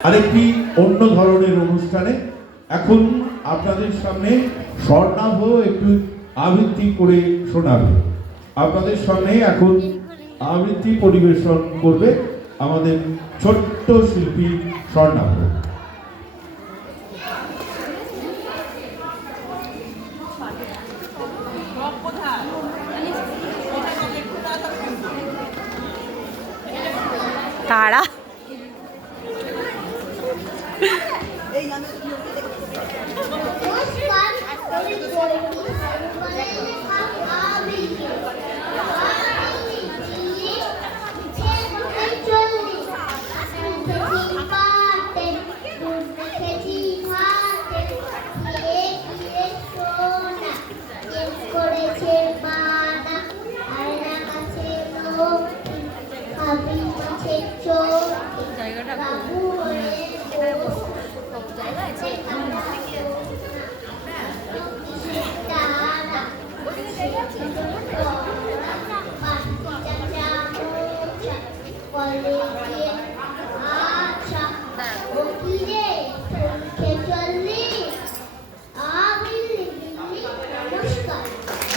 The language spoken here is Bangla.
আরেকটি অন্য ধরনের অনুষ্ঠানে এখন আপনাদের সামনে স্বর্ণাভ একটু আবৃত্তি করে শোনাবে। আপনাদের সামনে এখন আবৃত্তি পরিবেশন করবে আমাদের ছোট্ট শিল্পী স্বর্ণাভ। তারা College